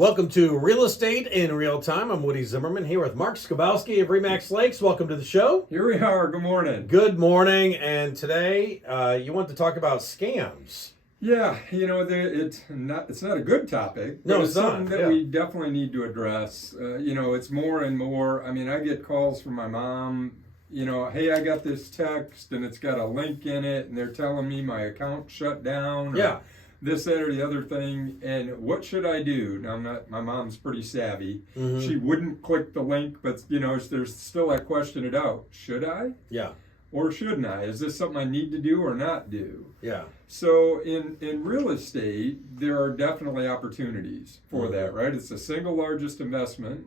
Welcome to Real Estate in Real Time. I'm Woody Zimmerman here with Mark Skabowski of Remax Lakes. Welcome to the show. Here we are. Good morning. Good morning. And today you want to talk about scams. Yeah, it's not a good topic. No, but it's something not. that Yeah. we definitely need to address. It's more and more. I mean, I get calls from my mom. Hey, I got this text and it's got a link in it, and they're telling me my account shut down. Yeah. This, that, or the other thing, and what should I do? Now, my mom's pretty savvy. Mm-hmm. She wouldn't click the link, but, there's still that question it out. Should I? Yeah. Or shouldn't I? Is this something I need to do or not do? Yeah. So in real estate, there are definitely opportunities for that, right? It's the single largest investment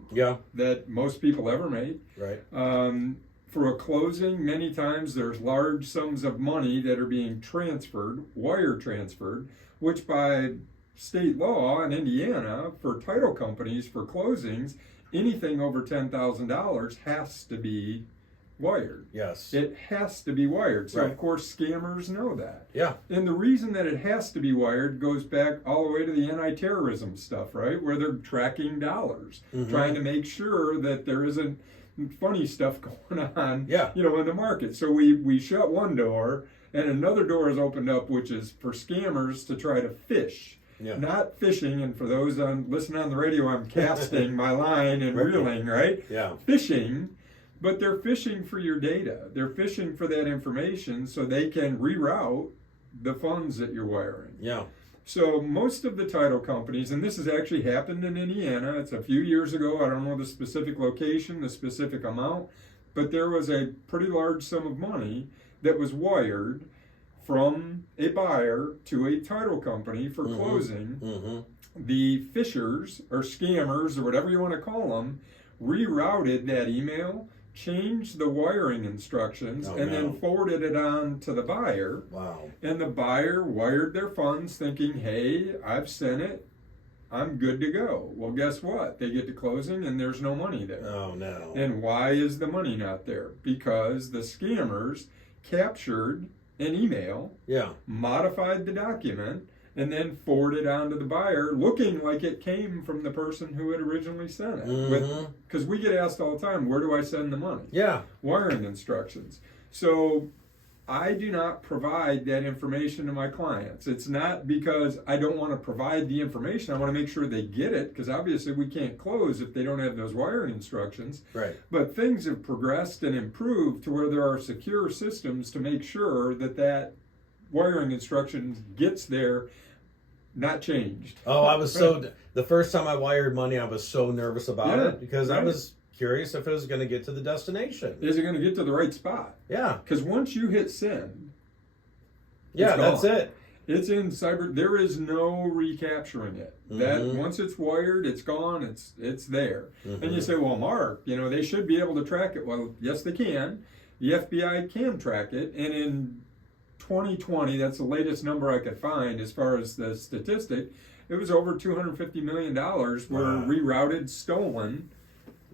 that most people ever make. Right. For a closing, many times there's large sums of money that are being transferred, wire transferred, which by state law in Indiana, for title companies, for closings, anything over $10,000 has to be wired. Yes. It has to be wired. So, Right. Of course, scammers know that. Yeah. And the reason that it has to be wired goes back all the way to the anti-terrorism stuff, right? Where they're tracking dollars, trying to make sure that there isn't funny stuff going on, in the market. So we shut one door and another door is opened up, which is for scammers to try to fish. Yeah. Not fishing, and for those listening on the radio, I'm casting my line and reeling, right? Yeah. Fishing, but they're fishing for your data. They're fishing for that information so they can reroute the funds that you're wiring. Yeah. So most of the title companies, and this has actually happened in Indiana, it's a few years ago, I don't know the specific location, the specific amount, but there was a pretty large sum of money that was wired from a buyer to a title company for closing. Mm-hmm. The fishers or scammers or whatever you want to call them rerouted that email, changed the wiring instructions, then forwarded it on to the buyer. Wow. And the buyer wired their funds thinking, hey, I've sent it, I'm good to go. Well, guess what? They get to closing and there's no money there. Oh, no. And why is the money not there? Because the scammers captured an email, modified the document, and then forwarded on to the buyer looking like it came from the person who had originally sent it. Because we get asked all the time, where do I send the money? Yeah. Wiring instructions. So I do not provide that information to my clients. It's not because I don't want to provide the information. I want to make sure they get it, because obviously we can't close if they don't have those wiring instructions. Right. But things have progressed and improved to where there are secure systems to make sure that wiring instruction gets there, not changed. Oh, I was the first time I wired money, I was so nervous about it because I was curious if it was going to get to the destination. Is it going to get to the right spot? Yeah. Because once you hit send, that's it. It's in cyber. There is no recapturing it. That once it's wired, it's gone. It's there. And you say, well, Mark, they should be able to track it. Well, yes, they can. The FBI can track it, and in 2020, that's the latest number I could find as far as the statistic. It was over $250 million were rerouted, stolen.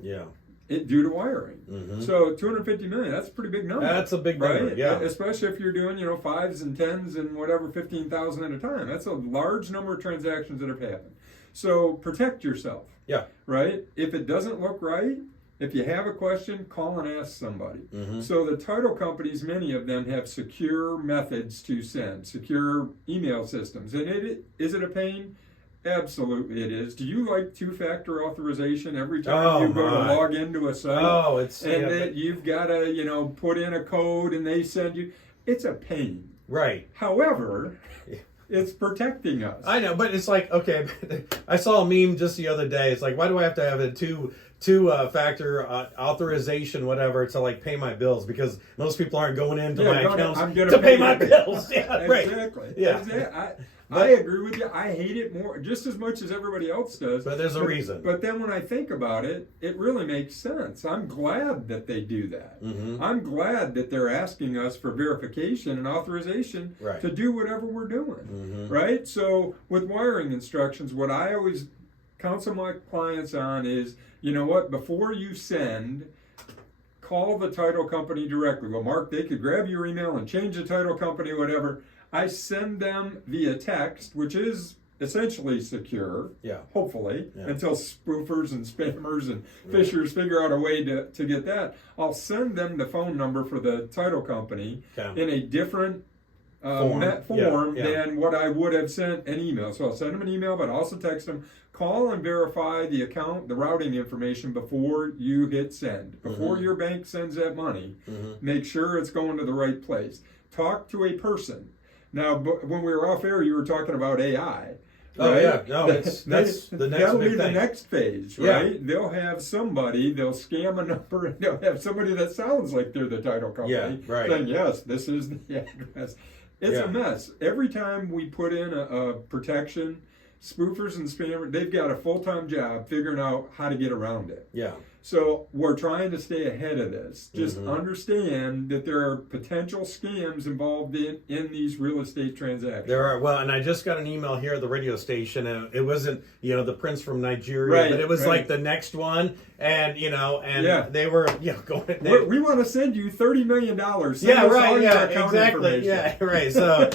Yeah. Due to wiring. So $250 million, that's a pretty big number. That's a big number, right? yeah. Especially if you're doing, fives and tens and whatever, 15,000 at a time. That's a large number of transactions that have happened. So protect yourself. Yeah. Right? If it doesn't look right, if you have a question, call and ask somebody. So the title companies, many of them have secure methods to send, secure email systems. And is it a pain? Absolutely it is. Do you like two-factor authorization every time you go to log into a site? Oh, it's... that you've got to, put in a code and they send you... It's a pain. Right. However, it's protecting us. I know, but it's like, okay, I saw a meme just the other day. It's like, why do I have to have a two-factor authorization, whatever, to like pay my bills? Because most people aren't going into my accounts to pay my bills. Yeah, right. Exactly. Yeah. Exactly. I agree with you. I hate it more, just as much as everybody else does. But there's a reason. But then when I think about it, it really makes sense. I'm glad that they do that. I'm glad that they're asking us for verification and authorization to do whatever we're doing. Right? So with wiring instructions, what I always counsel my clients on is, you know what, before you send, call the title company directly. Well, Mark, they could grab your email and change the title company, whatever. I send them via text, which is essentially secure, hopefully, Yeah. until spoofers and spammers and fishers figure out a way to get that. I'll send them the phone number for the title company in a different form than what I would have sent an email. So I'll send them an email, but also text them, call and verify the account, the routing information before you hit send. Before your bank sends that money, make sure it's going to the right place. Talk to a person. Now, when we were off air, you were talking about AI. Oh, right? yeah. No, that's the next that'll big be thing. the next phase, right? They'll have somebody, they'll scam a number, and they'll have somebody that sounds like they're the title company saying, yes, this is the address. It's a mess. Every time we put in a protection, spoofers and spammers, they've got a full-time job figuring out how to get around it. Yeah. So we're trying to stay ahead of this. Just understand that there are potential scams involved in these real estate transactions. There are. Well, and I just got an email here at the radio station, and it wasn't, the prince from Nigeria, but it was like the next one, and they were, going. We want to send you $30 million. Exactly. Yeah, right. So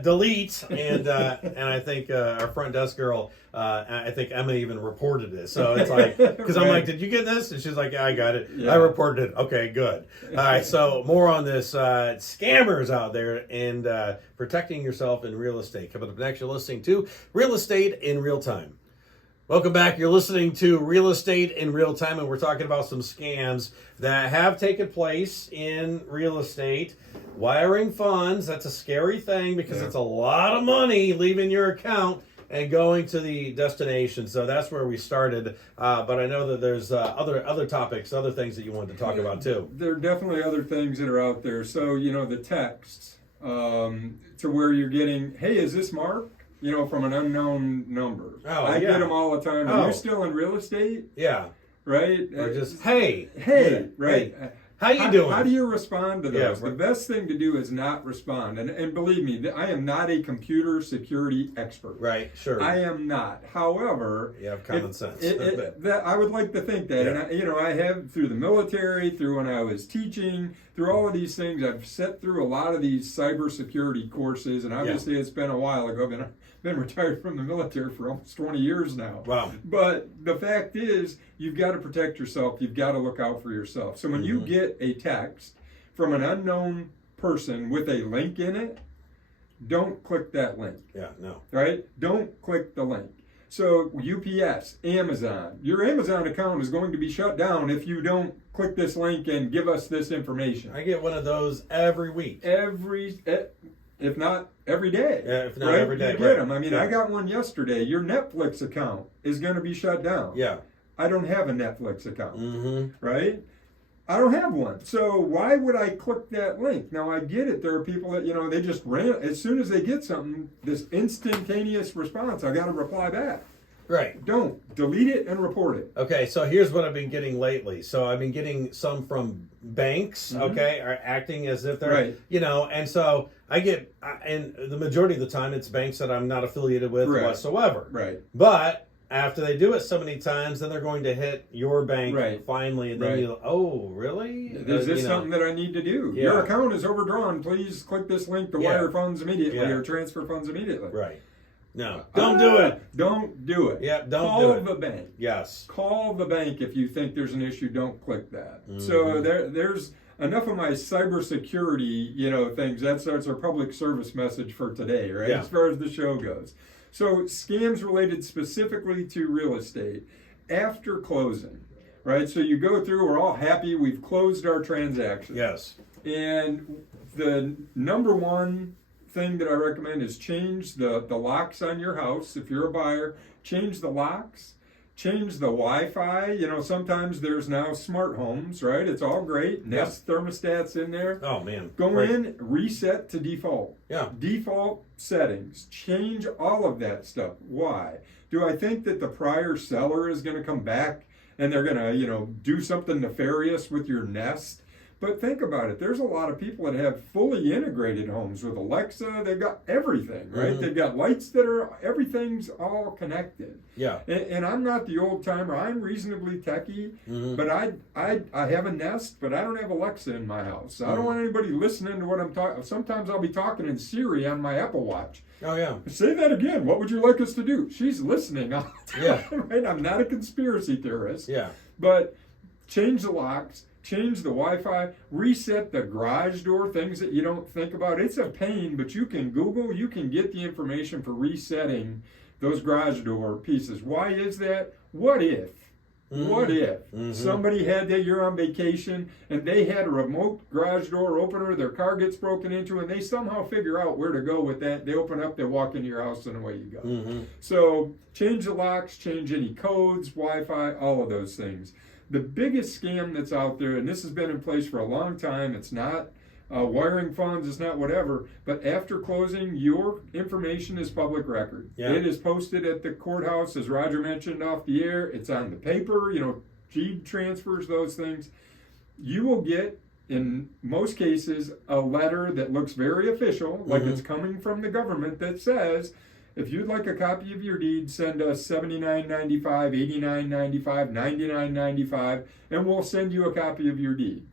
delete, and I think our front desk girl. I think Emma even reported it. So it's like, because I'm like, did you get this? And she's like, yeah, I got it. Yeah. I reported it. Okay, good. All right, so more on this scammers out there and protecting yourself in real estate. Coming up next, you're listening to Real Estate in Real Time. Welcome back. You're listening to Real Estate in Real Time, and we're talking about some scams that have taken place in real estate. Wiring funds, that's a scary thing because it's a lot of money leaving your account and going to the destination. So that's where we started. But I know that there's other topics, other things that you wanted to talk about too. There are definitely other things that are out there. So, the texts to where you're getting, hey, is this Mark? From an unknown number. I get them all the time. Are you still in real estate? Yeah. Right? Or just, hey, right. Hey. How you doing? How do you respond to those? Yeah, the best thing to do is not respond. And believe me, I am not a computer security expert. Right, sure. I am not. However, you have common sense. I would like to think that. And I have through the military, through when I was teaching, through all of these things, I've sat through a lot of these cybersecurity courses. And obviously it's been a while ago. I've been retired from the military for almost 20 years now. Wow. But the fact is, you've got to protect yourself. You've got to look out for yourself. So when you get a text from an unknown person with a link in it, don't click that link. Yeah, no. Right? Don't click the link. So UPS, Amazon, your Amazon account is going to be shut down if you don't click this link and give us this information. I get one of those every week. If not every day. Yeah, if not every day. You get them. I mean, I got one yesterday. Your Netflix account is going to be shut down. Yeah. I don't have a Netflix account. Right? I don't have one. So why would I click that link? Now, I get it. There are people that, they just as soon as they get something, this instantaneous response, I got to reply back. Right. Don't. Delete it and report it. Okay, so here's what I've been getting lately. So I've been getting some from banks, are acting as if they're, and so I get, and the majority of the time it's banks that I'm not affiliated with whatsoever. Right. But after they do it so many times, then they're going to hit your bank finally, and then you, oh, really? Is this something that I need to do? Yeah. Your account is overdrawn. Please click this link to wire funds immediately or transfer funds immediately. Right. No, don't do it. Don't do it. Yeah, don't do it. Call the bank. Yes. Call the bank if you think there's an issue. Don't click that. So there's enough of my cybersecurity, things. That's our public service message for today, right? Yeah. As far as the show goes. So scams related specifically to real estate after closing, right? So you go through, we're all happy, we've closed our transaction. Yes. And the number one thing that I recommend is change the locks on your house. If you're a buyer, change the locks, change the Wi-Fi. Sometimes there's now smart homes, right? It's all great. Nest thermostats in there. Oh, man. Go in, reset to default. Yeah. Default settings. Change all of that stuff. Why? Do I think that the prior seller is going to come back and they're going to, do something nefarious with your Nest? But think about it. There's a lot of people that have fully integrated homes with Alexa. They've got everything, right? Mm-hmm. They've got lights everything's all connected. Yeah. And I'm not the old timer. I'm reasonably techie, but I have a Nest, but I don't have Alexa in my house. I don't want anybody listening to what I'm talking. Sometimes I'll be talking in Siri on my Apple Watch. Oh, yeah. Say that again. What would you like us to do? She's listening all the time, yeah. Right? I'm not a conspiracy theorist. Yeah. But change the locks, change the Wi-Fi, reset the garage door, things that you don't think about. It's a pain, but you can Google, you can get the information for resetting those garage door pieces. Why is that? What if? What if somebody had that, you're on vacation, and they had a remote garage door opener, their car gets broken into, and they somehow figure out where to go with that. They open up, they walk into your house, and away you go. So change the locks, change any codes, Wi-Fi, all of those things. The biggest scam that's out there, and this has been in place for a long time, it's not wiring funds, it's not whatever, but after closing, your information is public record. Yeah. It is posted at the courthouse, as Roger mentioned off the air. It's on the paper, deed transfers, those things. You will get, in most cases, a letter that looks very official, like it's coming from the government, that says, if you'd like a copy of your deed, send us $79.95, $89.95, $99.95, and we'll send you a copy of your deed.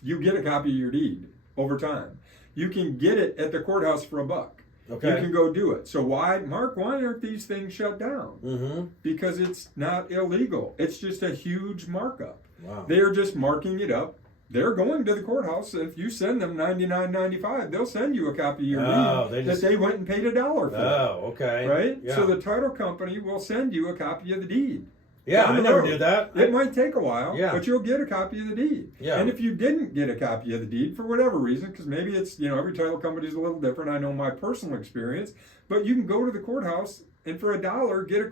You get a copy of your deed over time. You can get it at the courthouse for $1. Okay. You can go do it. So why, Mark, why aren't these things shut down? Because it's not illegal. It's just a huge markup. Wow. They're just marking it up. They're going to the courthouse. If you send them $99.95, they'll send you a copy of your deed that they went and paid $1 for. Oh, okay. Right? Yeah. So the title company will send you a copy of the deed. Yeah, I never knew that. It might take a while, but you'll get a copy of the deed. Yeah. And if you didn't get a copy of the deed for whatever reason, because maybe it's, every title company is a little different. I know my personal experience, but you can go to the courthouse and for $1 get a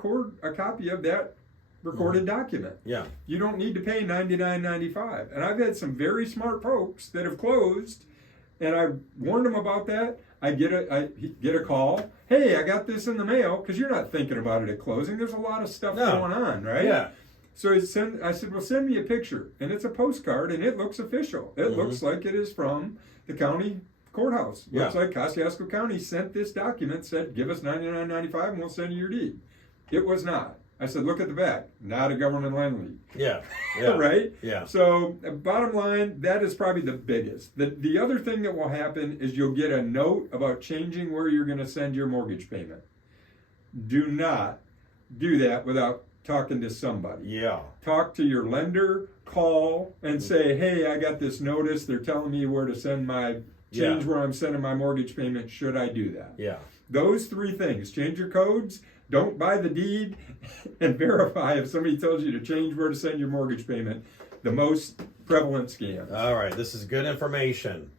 copy of that recorded document. Yeah. You don't need to pay $99.95. And I've had some very smart folks that have closed, and I warned them about that. I get a call. Hey, I got this in the mail, because you're not thinking about it at closing. There's a lot of stuff going on, right? Yeah. So I said, well, send me a picture. And it's a postcard, and it looks official. It looks like it is from the county courthouse. Looks like Kosciuszko County sent this document, said, give us $99.95, and we'll send you your deed. It was not. I said, look at the back. Not a government land lease. Yeah. Right? Yeah. So bottom line, that is probably the biggest. The other thing that will happen is you'll get a note about changing where you're going to send your mortgage payment. Do not do that without talking to somebody. Yeah. Talk to your lender, call, and say, hey, I got this notice. They're telling me where to send where I'm sending my mortgage payment. Should I do that? Yeah. Those three things. Change your codes. Don't buy the deed, and verify if somebody tells you to change where to send your mortgage payment. The most prevalent scam. All right, this is good information.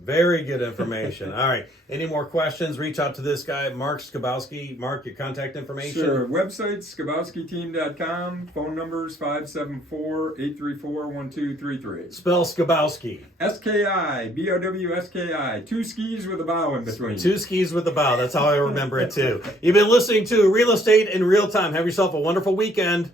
Very good information. All right, any more questions? Reach out to this guy, Mark Skabowski. Mark, your contact information. Sure. Website, skabowskiteam.com. Phone numbers, 574-834-1233. Spell Skabowski. S-K-I-B-O-W-S-K-I. 2 skis with a bow in between. 2 skis with a bow. That's how I remember it, too. You've been listening to Real Estate in Real Time. Have yourself a wonderful weekend.